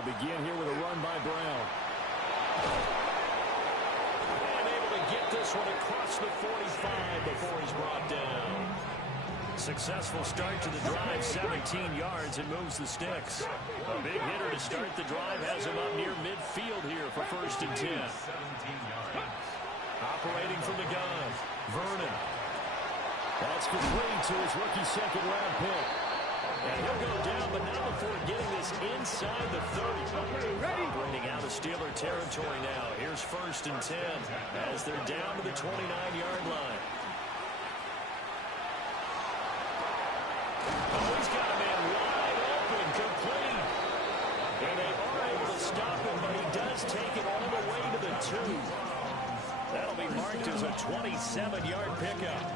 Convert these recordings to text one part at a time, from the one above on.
They'll begin here with a run by Brown. And able to get this one across the 45 before he's brought down. Successful start to the drive, 17 yards, and moves the sticks. A big hitter to start the drive has him up near midfield here for 1st and 10. Operating from the gun, Vernon. That's complete to his rookie second-round pick. And he'll go down, but not before getting this inside the 30. Operating out of Steeler territory now. Here's 1st and 10 as they're down to the 29-yard line. Oh, he's got a man wide open, complete. And they are able to stop him, but he does take it all the way to the 2. That'll be marked as a 27-yard pickup.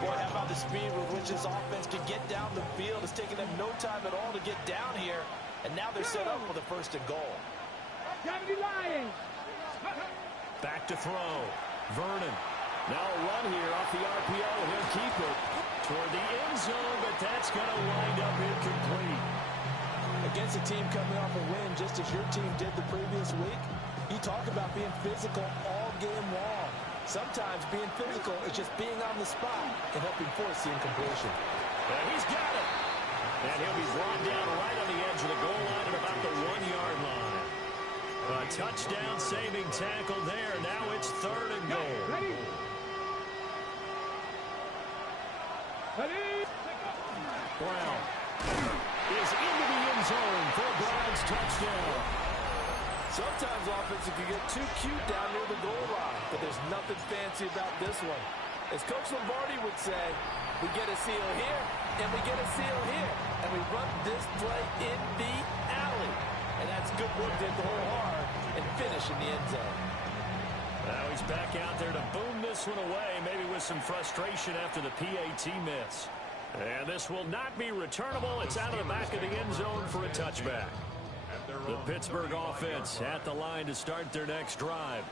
Boy, how about the speed with which this offense can get down the field? It's taken them no time at all to get down here, and now they're set up for the 1st and goal. Back to throw. Vernon. Now a run here off the RPO. He'll keep it toward the end zone, but that's going to wind up incomplete. Against a team coming off a win, just as your team did the previous week, you talk about being physical all game long. Sometimes being physical is just being on the spot and helping force the incompletion. And he's got it. And he'll be brought down right on the edge of the goal line at about the 1-yard line. A touchdown-saving tackle there. Now it's 3rd and goal. Brown is into the end zone for a Browns touchdown. Sometimes offense can get too cute down near the goal line, but there's nothing fancy about this one. As Coach Lombardi would say, we get a seal here, and we get a seal here, and we run this play in the alley. And that's good work to hit the hole hard and finish in the end zone. Now he's back out there to boom this one away, maybe with some frustration after the PAT miss. And this will not be returnable. It's out of the back of the end zone for a touchback. The Pittsburgh offense at the line to start their next drive.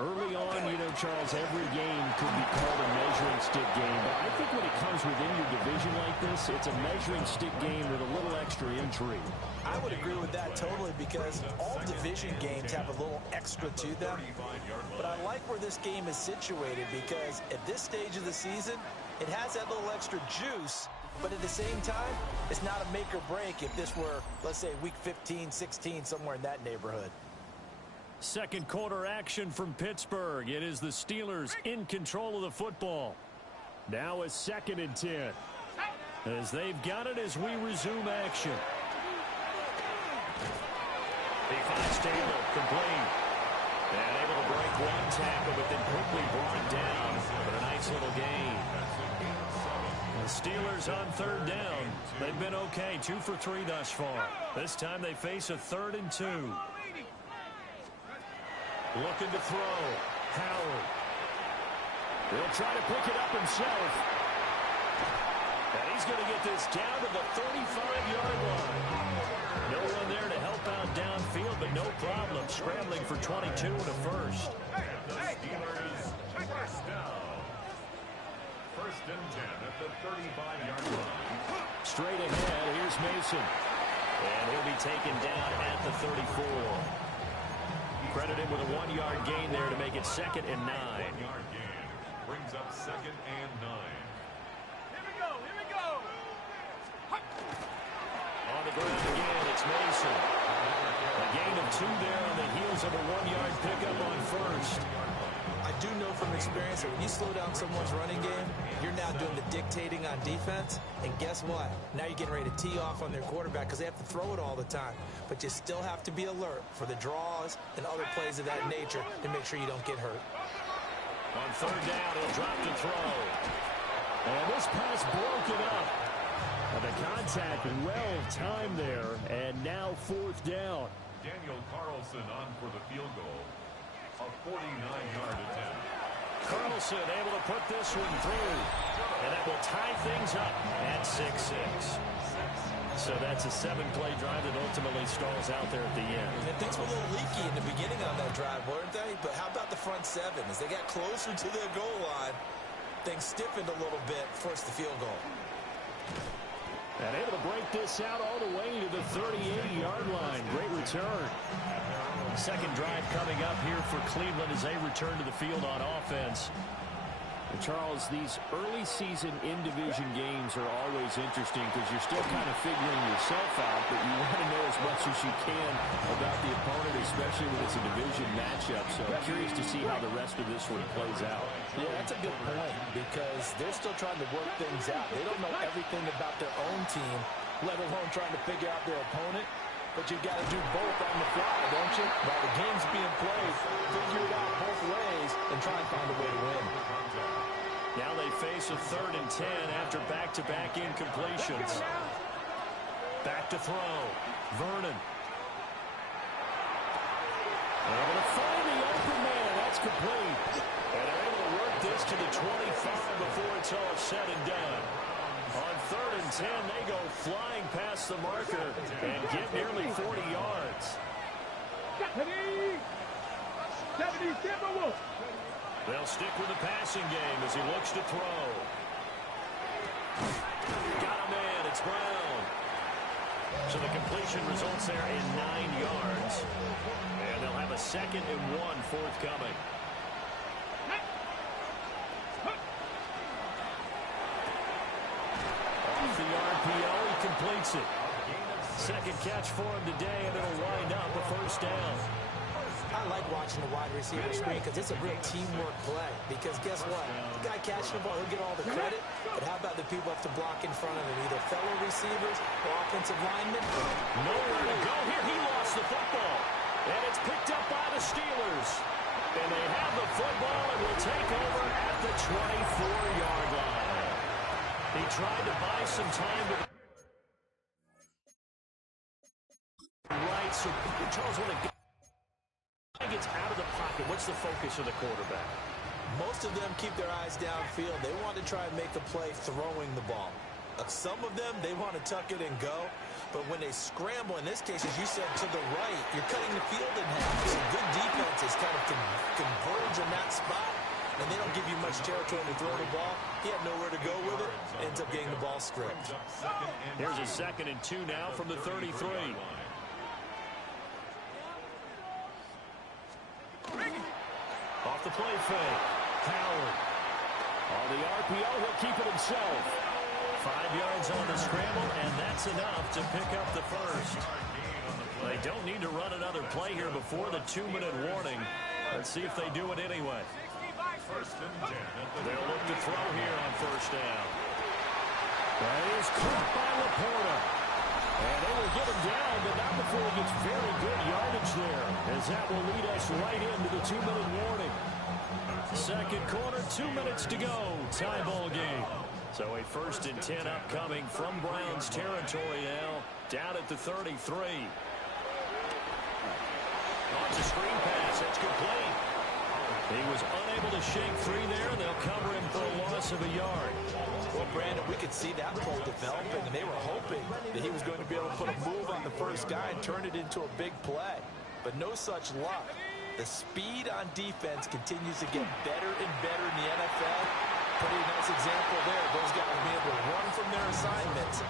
Early on, Charles, every game could be called a measuring stick game. But I think when it comes within your division like this, it's a measuring stick game with a little extra intrigue. I would agree with that totally because all division games have a little extra to them. But I like where this game is situated because at this stage of the season, it has that little extra juice. But at the same time, it's not a make or break if this were, let's say, week 15, 16, somewhere in that neighborhood. Second quarter action from Pittsburgh. It is the Steelers in control of the football. Now a 2nd and 10. As they've got it as we resume action. He finds Taylor, complete. And able to break one tackle, but then quickly brought down for a nice little gain. The Steelers on 3rd down. They've been okay, 2 for 3 thus far. This time they face a 3rd and 2. Looking to throw. Howard. He'll try to pick it up himself. And he's going to get this down to the 35-yard line. No one there to help out downfield, but no problem. Scrambling for 22 and a first. First and 10 at the 35-yard line. Straight ahead, here's Mason. And he'll be taken down at the 34. Credit him with a 1-yard gain there to make it 2nd and 9. 1-yard gain brings up 2nd and 9. Here we go, here we go. On the ground again, it's Mason. A gain of 2 there on the heels of a 1-yard pickup on first. I do know from experience that when you slow down someone's running game, you're now doing the dictating on defense. And guess what? Now you're getting ready to tee off on their quarterback because they have to throw it all the time. But you still have to be alert for the draws and other plays of that nature to make sure you don't get hurt. On 3rd down, he'll drop to throw. And this pass broken up. And the contact well timed there. And now 4th down. Daniel Carlson on for the field goal. A 49-yard attempt. Carlson able to put this one through. And that will tie things up at 6-6. So that's a 7-play drive that ultimately stalls out there at the end. And things were a little leaky in the beginning on that drive, weren't they? But how about the front 7? As they got closer to their goal line, things stiffened a little bit, forced the field goal. And able to break this out all the way to the 38-yard line. Great return. Second drive coming up here for Cleveland as they return to the field on offense. And Charles, these early season in-division games are always interesting because you're still kind of figuring yourself out, but you want to know as much as you can about the opponent, especially when it's a division matchup. So I'm curious to see how the rest of this one plays out. Yeah, that's a good point because they're still trying to work things out. They don't know everything about their own team, let alone trying to figure out their opponent. But you've got to do both on the fly, don't you? While the game's being played, figure it out both ways and try and find a way to win. Now they face a 3rd and 10 after back-to-back incompletions. Back to throw. Vernon. Able to find the open man. That's complete. And they're able to work this to the 25 before it's all said and done. On 3rd and 10, they go flying past the marker and get nearly 40 yards. They'll stick with the passing game as he looks to throw. Got a man. It's Brown. So the completion results there in 9 yards. And they'll have a 2nd and 1 forthcoming. Off the RPO, he completes it. Second catch for him today, and it'll wind up a 1st down. I like watching the wide receiver screen because it's a real teamwork play. Because guess what? The guy catching the ball, he'll get all the credit. But how about the people have to block in front of him? Either fellow receivers or offensive linemen. Nowhere to go here. He lost the football. And it's picked up by the Steelers. And they have the football and will take over at the 24-yard line. He tried to buy some time to right. So Charles, when it gets out of the pocket, what's the focus of the quarterback? Most of them keep their eyes downfield. They want to try and make a play throwing the ball. Some of them, they want to tuck it and go. But when they scramble, in this case, as you said, to the right, you're cutting the field in half. So good defenses kind of converge in that spot, and they don't give you much territory to throw the ball. He had nowhere to go with it. Ends up getting the ball stripped. Here's a 2nd and 2 now from the 33. Off the play fake. Howard. On the RPO, he'll keep it himself. 5 yards on the scramble, and that's enough to pick up the 1st. They don't need to run another play here before the 2-minute warning. Let's see if they do it anyway. They'll look to throw here on 1st down. That is caught by Laporta. And they will get him down, but not before he gets very good yardage there, as that will lead us right into the 2-minute warning. 2nd quarter, 2 minutes to go. Tie ball game. So a 1st and 10 upcoming from Browns territory now, down at the 33. Launch a screen pass. It's complete. He was unable to shake free there, and they'll cover him for a loss of a yard. Well, Brandon, we could see that play developing, and they were hoping that he was going to be able to put a move on the first guy and turn it into a big play. But no such luck. The speed on defense continues to get better and better in the NFL. Pretty nice example there. Those guys will be able to run from their assignments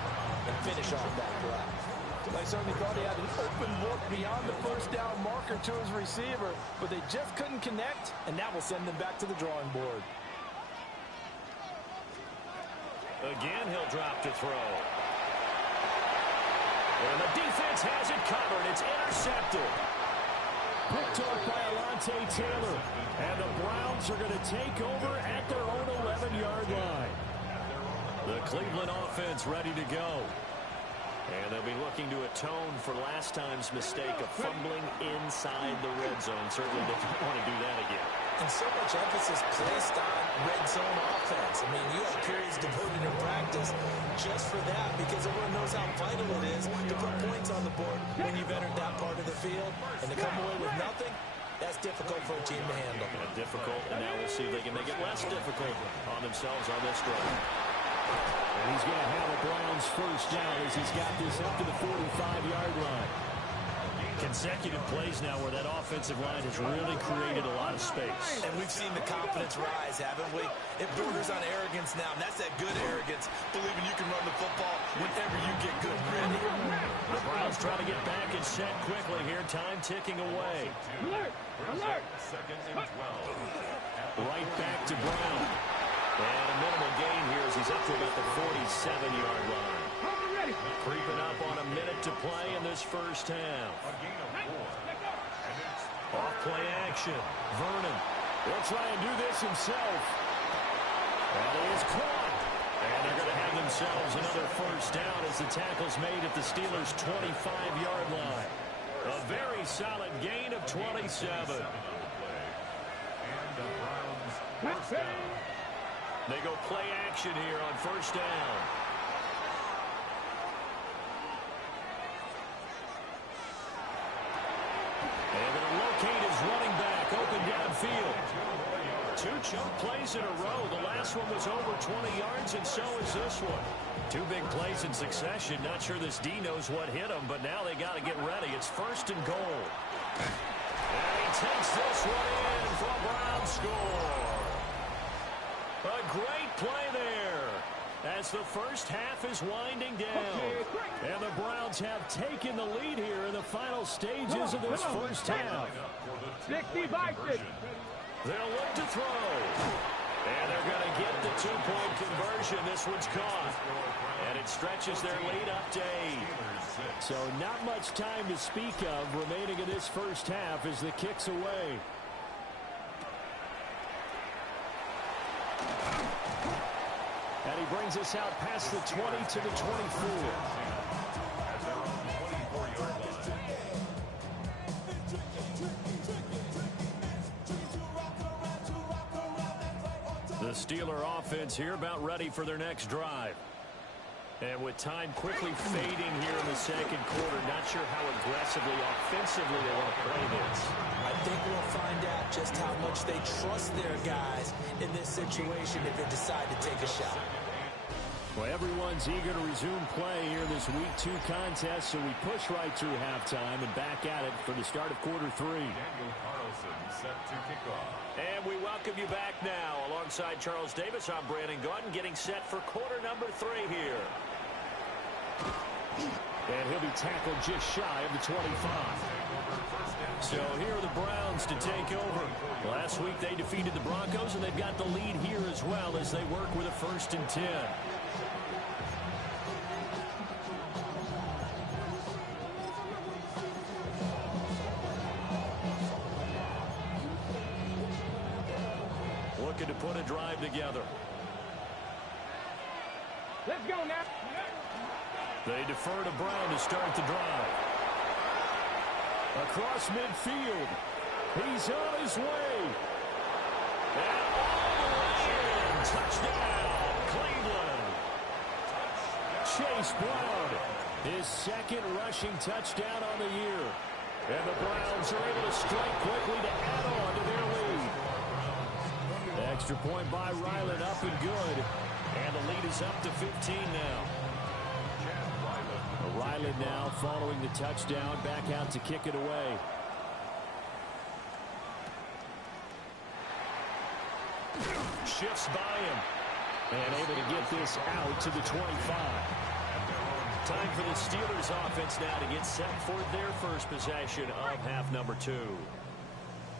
and finish off that play. I certainly thought he had an open look beyond the 1st down marker to his receiver, but they just couldn't connect, and that will send them back to the drawing board. Again, he'll drop to throw. And the defense has it covered. It's intercepted. Picked off by Alontae Taylor. And the Browns are going to take over at their own 11-yard line. The Cleveland offense ready to go. And they'll be looking to atone for last time's mistake of fumbling inside the red zone. Certainly they don't want to do that again. And so much emphasis placed on red zone offense. I mean, you have periods devoted in practice just for that because everyone knows how vital it is to put points on the board when you've entered that part of the field. And to come away with nothing, that's difficult for a team to handle. Difficult, and now we'll see if they can make it less difficult on themselves on this drive. And he's going to have a Browns 1st down as he's got this up to the 45-yard line. Consecutive plays now where that offensive line has really created a lot of space. And we've seen the confidence rise, haven't we? It borders on arrogance now, and that's that good arrogance, believing you can run the football whenever you get good and ready. The Browns try to get back and set quickly here. Time ticking away. Second and 12. Right back to Brown. And a minimal gain here as he's up to about the 47-yard line. Creeping up on a minute to play in this first half. A gain of 4. Off play action. Vernon will try and do this himself. And it is caught. And they're going to have themselves another first down as the tackle's made at the Steelers' 25-yard line. A very solid gain of 27. They go play action here on first down. And they'll locate his running back open downfield. 2 choke plays in a row. The last one was over 20 yards, and so is this one. 2 big plays in succession. Not sure this D knows what hit him, but now they got to get ready. It's first and goal. And he takes this one in for a Brown score. A great play there as the first half is winding down. And the Browns have taken the lead here in the final stages of this first half. 65. They'll look to throw. And they're going to get the 2-point conversion. This one's caught. And it stretches their lead up to 8. So not much time to speak of remaining in this first half as the kick's away. And he brings us out past the 20 to the 24. The Steeler offense here about ready for their next drive. And with time quickly fading here in the second quarter, not sure how aggressively, offensively they want to play this. I think we'll find out just how much they trust their guys in this situation if they decide to take a shot. Well, everyone's eager to resume play here in this Week 2 contest, so we push right through halftime and back at it for the start of quarter 3. Daniel Carlson set to kick off. And we welcome you back now. Alongside Charles Davis, I'm Brandon Gaudin, getting set for quarter number 3 here. And he'll be tackled just shy of the 25. So here are the Browns to take over. Last week they defeated the Broncos, and they've got the lead here as well as they work with a 1st and 10. Looking to put a drive together. Let's go now. They defer to Brown to start the drive. Across midfield. He's on his way. And all the way in. Touchdown, Cleveland. Chase Brown, his 2nd rushing touchdown on the year. And the Browns are able to strike quickly to add on to their lead. Extra point by Ryland, up and good. And the lead is up to 15 now. Ryland now following the touchdown, back out to kick it away. Shifts by him. And able to get this out to the 25. Time for the Steelers offense now to get set for their first possession of half number 2.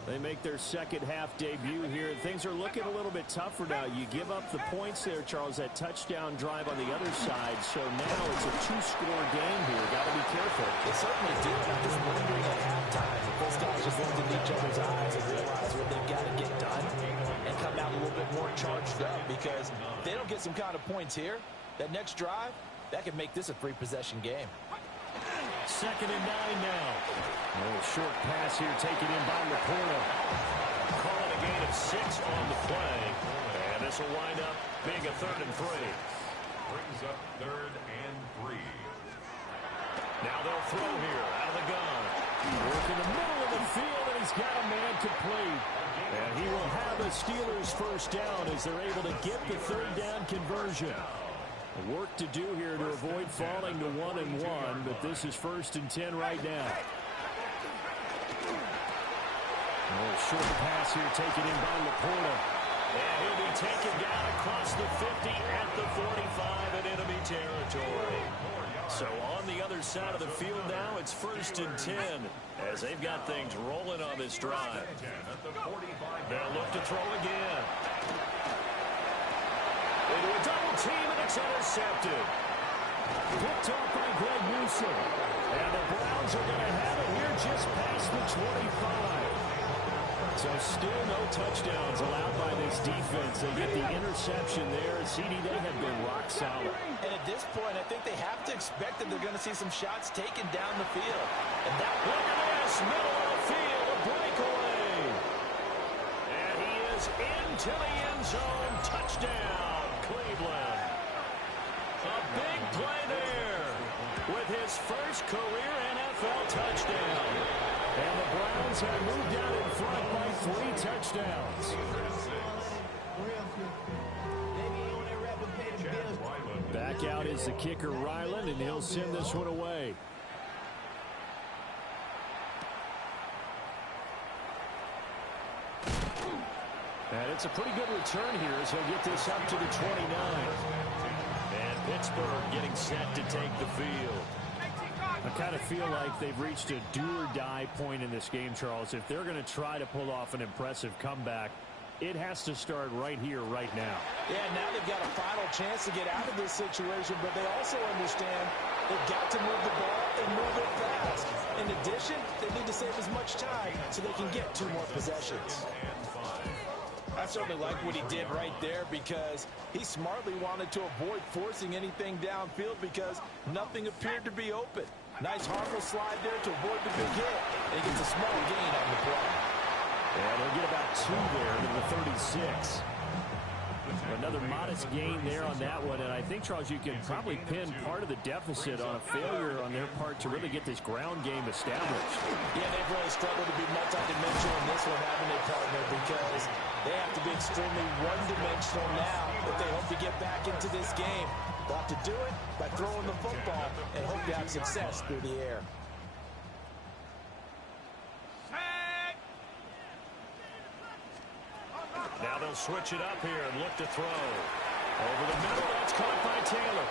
They make their second half debut here. Things are looking a little bit tougher now. You give up the points there, Charles, that touchdown drive on the other side. So now it's a 2-score game here. Got to be careful. They certainly do. I'm just wondering at halftime if those guys just looked in each other's eyes and realize what they've got to get done and come out a little bit more charged up, because if they don't get some kind of points here, that next drive, that could make this a 3-possession game. 2nd and 9 now. A little short pass here taken in by Laporta. Calling a gain of 6 on the play. And this will wind up being a 3rd and 3. Brings up 3rd and 3. Now they'll throw here out of the gun. Work in the middle of the field, and he's got a man complete. And he will have the Steelers first down as they're able to get the 3rd down conversion. Work to do here to avoid falling to 1-1, but this is 1st and 10 right now. Short pass here taken in by Laporta. And he'll be taken down across the 50 at the 45 in enemy territory. So on the other side of the field now, it's 1st and 10 as they've got things rolling on this drive. They'll look to throw again. Into a double team, and it's intercepted. Picked off by Greg Newsom. And the Browns are going to have it here just past the 25. So still no touchdowns allowed by this defense. They get the interception there. CD, they have been rock solid. And at this point, I think they have to expect that they're going to see some shots taken down the field. And that look at this, middle of the field, a breakaway. And he is into the end zone. Touchdown, Cleveland. A big play there with his first career NFL touchdown. And the Browns have moved out in front by 3 touchdowns. Back out is the kicker, Ryland, and he'll send this one away. And it's a pretty good return here as he'll get this up to the 29. And Pittsburgh getting set to take the field. I kind of feel like they've reached a do-or-die point in this game, Charles. If they're going to try to pull off an impressive comeback, it has to start right here, right now. Yeah, now they've got a final chance to get out of this situation, but they also understand they've got to move the ball and move it fast. In addition, they need to save as much time so they can get 2 more possessions. I certainly like what he did right there because he smartly wanted to avoid forcing anything downfield because nothing appeared to be open. Nice harmless slide there to avoid the big hit, and he gets a small gain on the play. And they'll get about 2 there to the 36. Another modest gain there on that one, and I think, Charles, you can probably pin part of the deficit on a failure on their part to really get this ground game established. Yeah, they've really struggled to be multidimensional in this one, haven't they, partner, because they have to be extremely one-dimensional now if they hope to get back into this game. They'll have to do it by throwing the football and hope to have success through the air. Now they'll switch it up here and look to throw. Over the middle, that's caught by Taylor.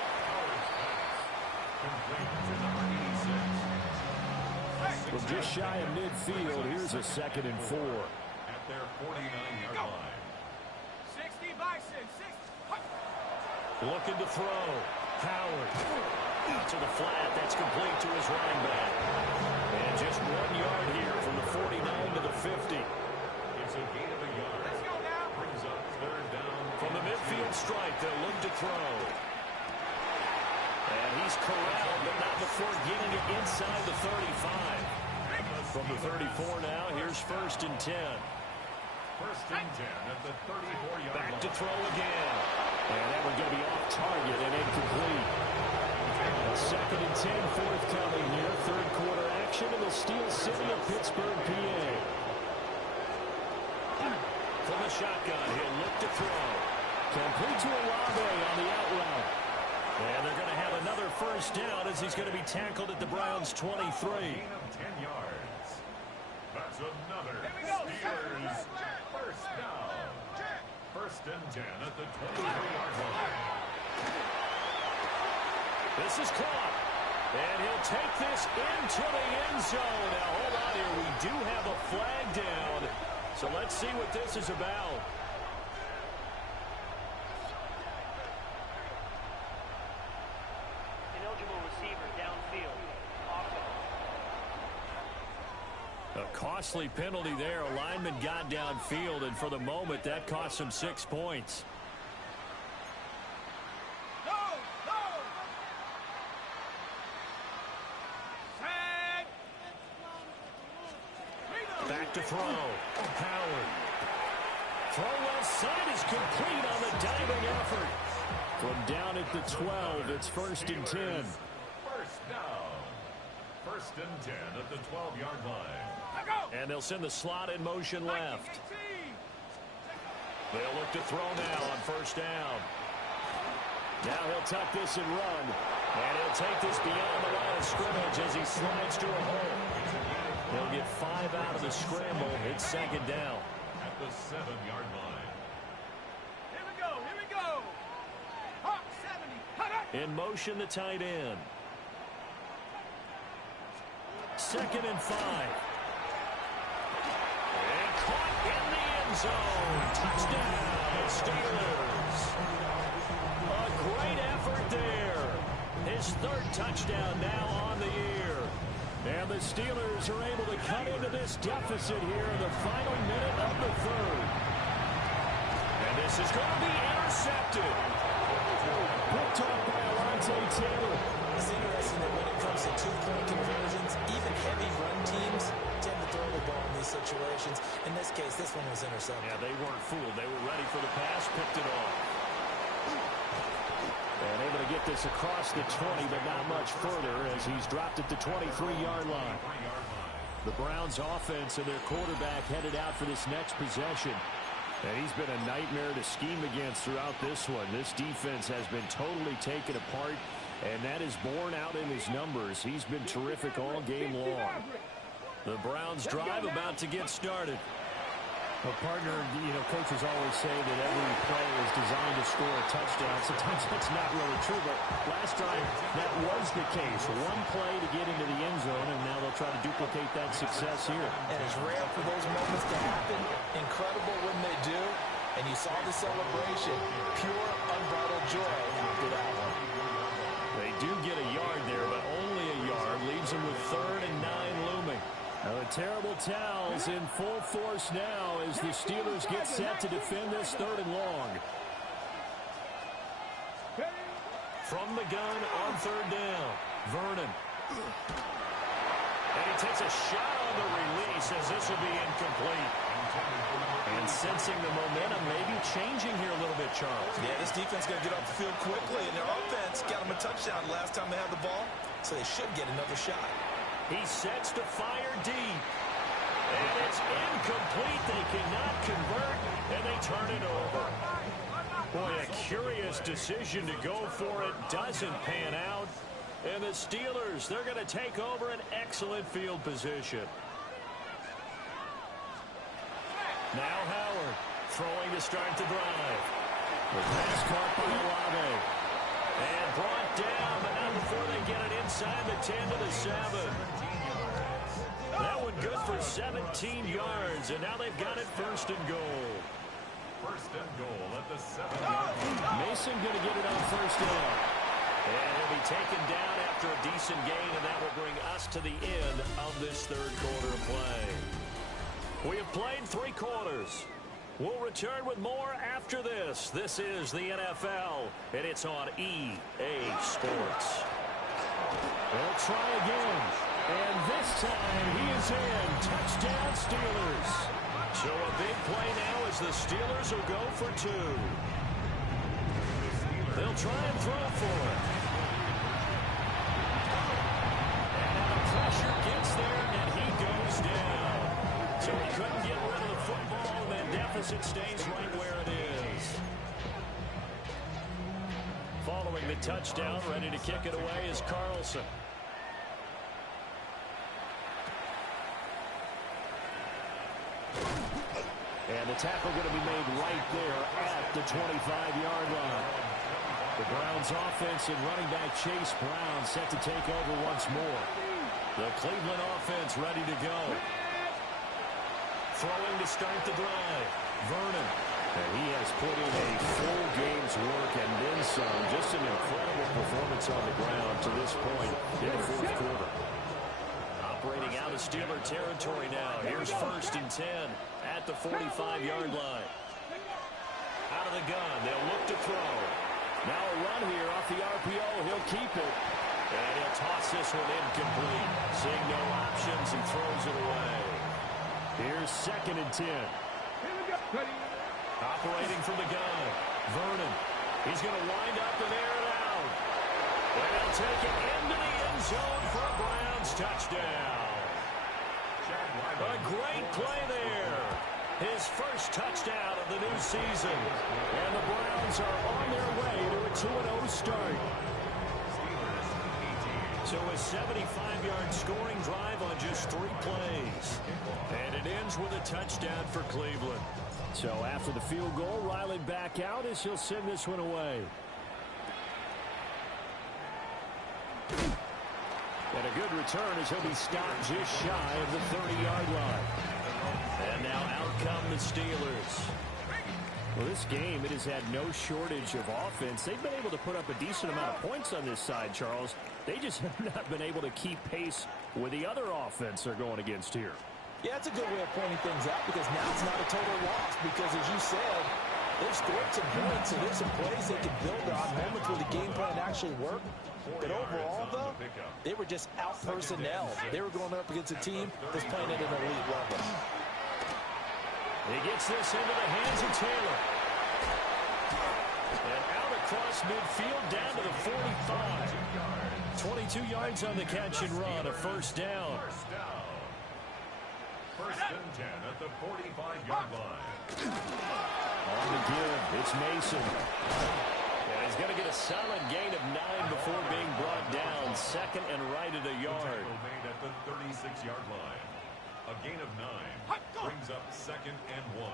From just shy of midfield, here's a 2nd and 4. At their 49-yard line. 60 by 6. Looking to throw. Howard. Out to the flat, that's complete to his running back. And just 1 yard here from the 49 to the 50. It's a gain of a yard. Let's go now. Brings up 3rd down. From the midfield stripe, they'll look to throw. And he's corralled, but not before getting it inside the 35. From the 34 now, here's 1st and 10. 1st and 10 at the 34-yard line. Back to throw again. And that one's going to be off target and incomplete. A 2nd and 10 forthcoming here. 3rd quarter action in the Steel City of Pittsburgh, PA. From the shotgun, he'll look to throw. Complete to Olave on the out route. And they're going to have another 1st down as he's going to be tackled at the Browns' 23. Gain of 10 yards. That's another Steelers 1st down. 1st and 10 at the 23-yard line. This is caught. And he'll take this into the end zone. Now, hold on here. We do have a flag down. So let's see what this is about. Ineligible receiver downfield. Offense. A costly penalty there. A lineman got downfield, and for the moment, that cost him 6 points. Back to throw. Howard. Throw left side is complete on the diving effort. From down at the 12, it's 1st and 10. 1st down. 1st and 10 at the 12-yard line. And they'll send the slot in motion left. They'll look to throw now on 1st down. Now he'll tuck this and run. And he'll take this beyond the line of scrimmage as he slides to a hole. They'll get 5 out of the scramble. It's second down. At the 7-yard line. Here we go. Here we go. Hawk 70. In motion, the tight end. 2nd and 5. And caught in the end zone. Touchdown, Steelers. A great effort there. His 3rd touchdown now on the year. And the Steelers are able to cut into this deficit here in the final minute of the 3rd. And this is going to be intercepted. Picked off by Alontae Taylor. It's interesting that when it comes to 2-point conversions, even heavy run teams tend to throw the ball in these situations. In this case, this one was intercepted. Yeah, they weren't fooled. They were ready for the pass, picked it off. And able to get this across the 20, but not much further as he's dropped at the 23-yard line. The Browns offense and their quarterback headed out for this next possession. And he's been a nightmare to scheme against throughout this one. This defense has been totally taken apart, and that is borne out in his numbers. He's been terrific all game long. The Browns drive about to get started. Well, partner, coaches always say that every play is designed to score a touchdown. Sometimes that's not really true, but last time that was the case. One play to get into the end zone, and now they'll try to duplicate that success here. And it's rare for those moments to happen. Incredible when they do. And you saw the celebration. Pure, unbridled joy after that one. They do get a yard there, but only a yard. Leaves them with 3rd and 9 looming. Now the terrible towels in full force now as the Steelers get set to defend this 3rd and long. From the gun on 3rd down, Vernon. And he takes a shot on the release as this will be incomplete. And sensing the momentum maybe changing here a little bit, Charles. Yeah, this defense going to get off the field quickly, and their offense got them a touchdown last time they had the ball, so they should get another shot. He sets to fire deep. And it's incomplete. They cannot convert, and they turn it over. Boy, a curious decision to go for it. Doesn't pan out. And the Steelers, they're going to take over an excellent field position. Now Howard throwing to start the drive. The pass caught by Olave. And brought down, but not before they get it inside the 10 to the 7. That one good for 17 yards, and now they've got it 1st and goal. 1st and goal at the 7-yard line. Mason going to get it on 1st down. And he'll be taken down after a decent gain, and that will bring us to the end of this 3rd quarter of play. We have played 3 quarters. We'll return with more after this. This is the NFL, and it's on EA Sports. They'll try again, and this time he is in. Touchdown, Steelers. So a big play now as the Steelers will go for 2. They'll try and throw for it. And now the pressure gets there, and he goes down. So he couldn't get rid of the football, and that deficit stays right where it is. Following the touchdown, ready to kick it away is Carlson. And the tackle going to be made right there at the 25-yard line. The Browns offense and running back Chase Brown set to take over once more. The Cleveland offense ready to go. Throwing to start the drive. Vernon. And he has put in a full game's work and then some. Just an incredible performance on the ground to this point in the 4th quarter. Operating out of Steeler territory now. Here's 1st and 10 at the 45-yard line. Out of the gun. They'll look to throw. Now a run here off the RPO. He'll keep it. And he'll toss this one incomplete. Seeing no options, he throws it away. Here's 2nd and 10. Operating from the gun. Vernon. He's going to wind up and air it out. And he'll take it into the end zone for a Browns touchdown. A great play there. His 1st touchdown of the new season. And the Browns are on their way to a 2-0 start. So a 75-yard scoring drive on just 3 plays. And it ends with a touchdown for Cleveland. So after the field goal, Riley back out as he'll send this one away. And a good return as he'll be stopped just shy of the 30-yard line. And now out come the Steelers. Well, this game, it has had no shortage of offense. They've been able to put up a decent amount of points on this side, Charles. They just have not been able to keep pace with the other offense they're going against here. Yeah, that's a good way of pointing things out because now it's not a total loss because, as you said, they've scored some points and there's some plays they can build on, moments where the game plan actually worked. But overall, though, they were just out-personnel. They were going up against a team that's playing at an elite level. He gets this into the hands of Taylor. And out across midfield down to the 45. 22 yards on the catch and run, a first down. First and 10 at the 45-yard line. On the give, it's Mason. And he's going to get a solid gain of 9 before being brought down. Second and right at a yard. Tackle made at the 36-yard line. A gain of 9 brings up second and 1.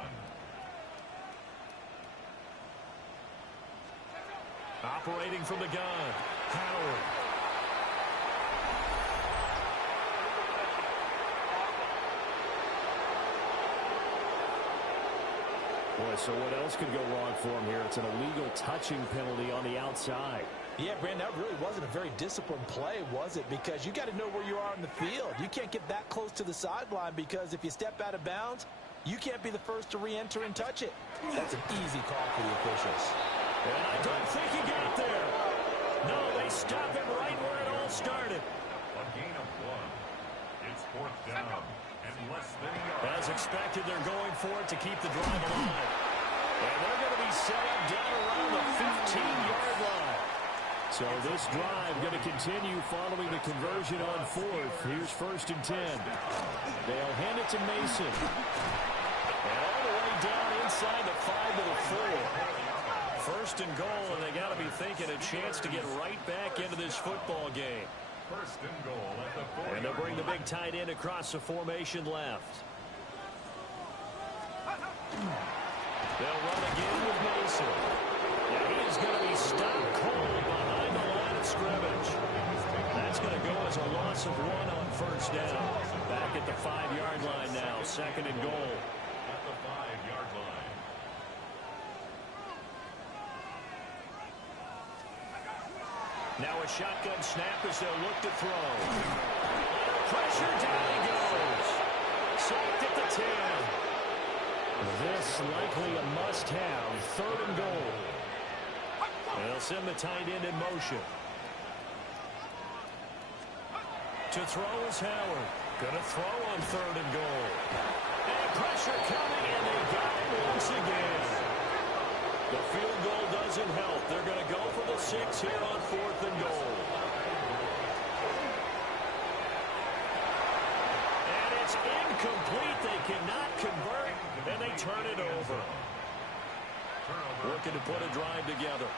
Operating from the gun, Howard. Boy, so what else could go wrong for him here? It's an illegal touching penalty on the outside. Yeah, Brandon, that really wasn't a very disciplined play, was it? Because you got to know where you are on the field. You can't get that close to the sideline because if you step out of bounds, you can't be the first to re-enter and touch it. That's an easy call for the officials. And I don't think he got there. No, they stop him right where it all started. A gain of 1. It's fourth down and less than a yard. As expected, they're going for it to keep the drive alive. And they're going to be set up down around the 15-yard line. So this drive going to continue following the conversion on fourth. Here's first and 10. They'll hand it to Mason. And all the way down inside the 5 to the 4. First and goal, and they got to be thinking a chance to get right back into this football game. First and goal at the 40. And they'll bring the big tight end across the formation left. They'll run again with Mason. Now he is going to be stopped cold behind the line of scrimmage. That's going to go as a loss of 1 on first down. Back at the 5-yard line now, second and goal. At the 5-yard line. Now a shotgun snap as they'll look to throw. Pressure, down he goes. Sacked at the 10. This likely a must-have, third and goal. They'll send the tight end in motion. To throw is Howard. Going to throw on third and goal. And pressure coming, and they got it once again. The field goal doesn't help. They're going to go for the 6 here on fourth and goal. And it's incomplete. They cannot convert, and they turn it over. Looking to put a drive together.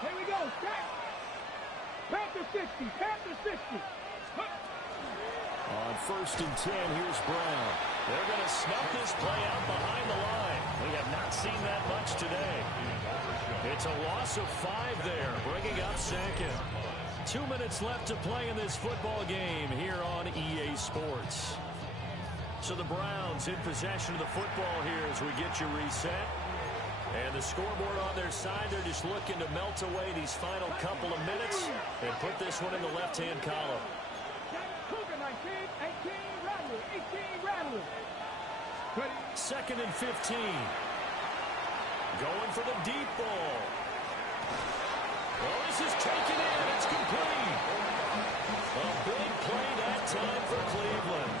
Here we go, Jack. Panther 60, Panther 60. On first and 10, here's Brown. They're going to snuff this play out behind the line. We have not seen that much today. It's a loss of 5 there, bringing up second. 2 minutes left to play in this football game here on EA Sports. So the Browns in possession of the football here as we get you reset. And the scoreboard on their side, they're just looking to melt away these final couple of minutes and put this one in the left-hand column. Cougar 19, 18, Rattler, 18, Rattler. Second and 15. Going for the deep ball. Well, this is taken in. It's complete. A big play that time for Cleveland.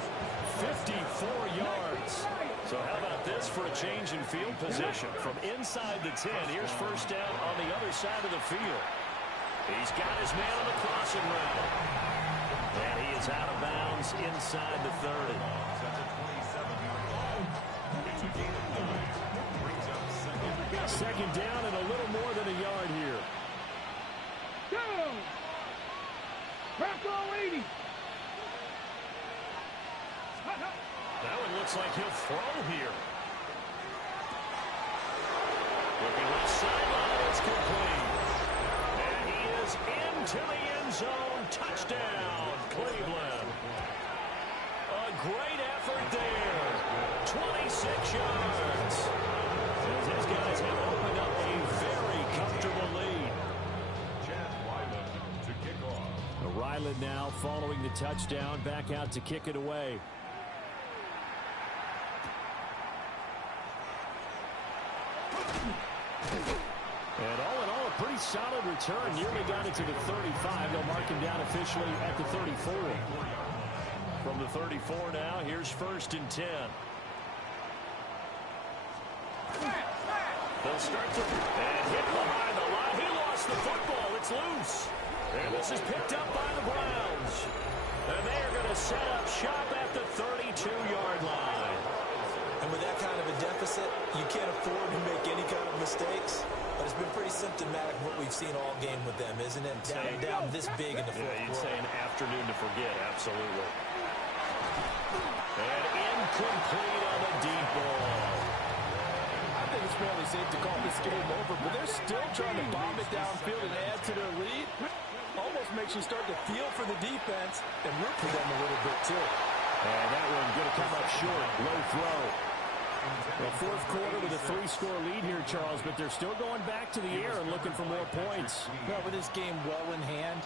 54 yards. So how about this for a change in field position? From inside the 10, here's first down on the other side of the field. He's got his man on the crossing route. And he is out of bounds inside the 30. Second down and a little more than a yard here. Bronco 80. That one looks like he'll throw here. Looking left sideline, it's complete. And he is into the end zone. Touchdown, Cleveland. A great effort there. 26 yards. As these guys have opened up a very comfortable lead. Chad Ryland to kick off. Ryland now following the touchdown, back out to kick it away. And all in all, a pretty solid return. Nearly got it to the 35. They'll mark him down officially at the 34. From the 34 now, here's 1st and 10. They'll start to and hit behind the line. He lost the football. It's loose. And this is picked up by the Browns. And they are going to set up shop at the 32-yard line. And with that kind of a deficit, you can't afford to make any kind of mistakes. But it's been pretty symptomatic of what we've seen all game with them, isn't it? Down this big in the fourth you'd quarter. say an afternoon to forget, absolutely. And incomplete on the deep ball. I think it's fairly safe to call this game over, but they're still trying to bomb it downfield and add to their lead. Almost makes you start to feel for the defense and root for them a little bit, too. And that one going to come up short. Low throw. Well, fourth quarter with a 3-score lead here, Charles, but they're still going back to the air and looking for more points. Well, with this game well in hand,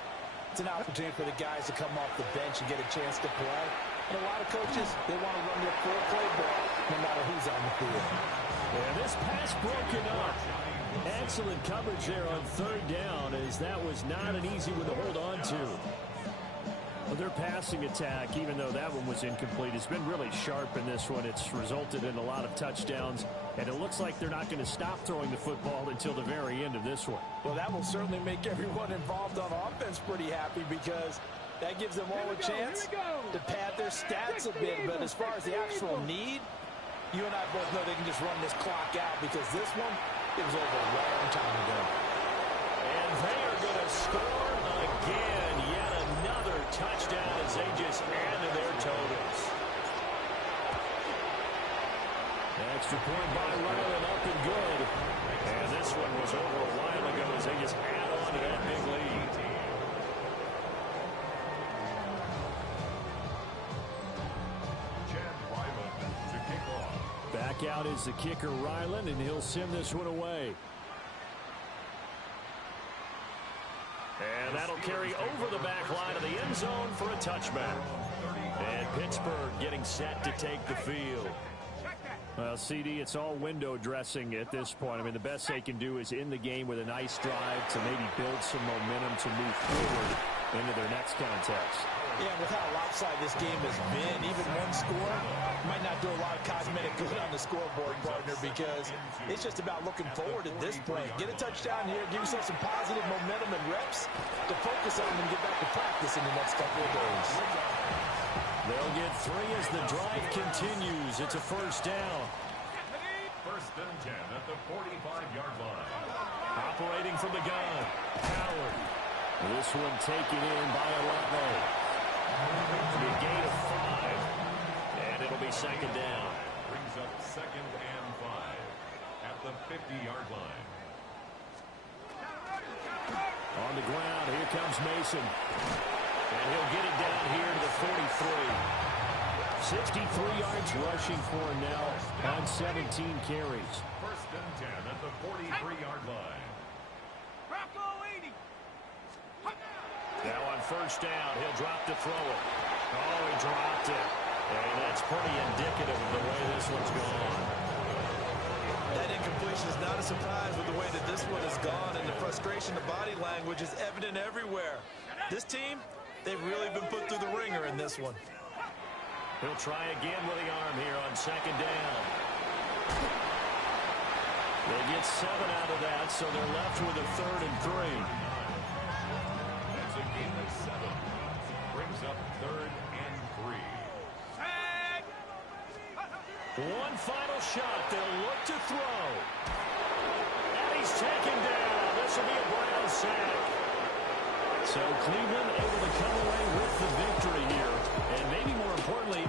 it's an opportunity for the guys to come off the bench and get a chance to play. And a lot of coaches, they want to run their full play ball, no matter who's on the field. And this pass broken up. Excellent coverage there on 3rd down, as that was not an easy one to hold on to. Well, their passing attack, even though that one was incomplete, has been really sharp in this one. It's resulted in a lot of touchdowns, and it looks like they're not going to stop throwing the football until the very end of this one. Well, that will certainly make everyone involved on offense pretty happy, because that gives them all a chance to pad their stats a bit. But as far as the actual need, you and I both know they can just run this clock out, because this one, it was over a long time ago. And they are going to score again. Yet another touchdown as they just add to their totals. Extra point by Ryland, up and good. And this one was over a while ago as they just add on to that big lead. Chad Ryland to kick off. Back out is the kicker, Ryland, and he'll send this one away. And that'll carry over the back line of the end zone for a touchback. And Pittsburgh getting set to take the field. Well, CD, it's all window dressing at this point. I mean, the best they can do is in the game with a nice drive to maybe build some momentum to move forward into their next contest. Yeah, with how lopsided this game has been, even one score might not do a lot of cosmetic good on the scoreboard, partner, because it's just about looking forward at this point. Get a touchdown here, give yourself some positive momentum and reps to focus on and get back to practice in the next couple of days. They'll get 3 as the drive continues. It's a 1st down. 1st and 10 at the 45-yard line. Operating from the gun, Howard. This one taken in by Olave. The gain of 5. And it'll be 2nd down. Brings up 2nd and 5 at the 50-yard line. On the ground, here comes Mason. And he'll get it down here to the 43. 63 yards rushing for him now on 17 carries. 1st and 10 at the 43-yard line. Bronco 80. Now on 1st down, he'll drop to throw it. Oh, he dropped it. And that's pretty indicative of the way this one's gone. That incompletion is not a surprise with the way that this one has gone, and the frustration, the body language is evident everywhere. This team, they've really been put through the ringer in this one. He'll try again with the arm here on 2nd down. They get 7 out of that, so they're left with a 3rd and 3. That's a gain of 7. Brings up 3rd and 3. One final shot. They'll look to throw. And he's taken down. This will be a Brown sack. So Cleveland able to come away with the victory here. And maybe more importantly,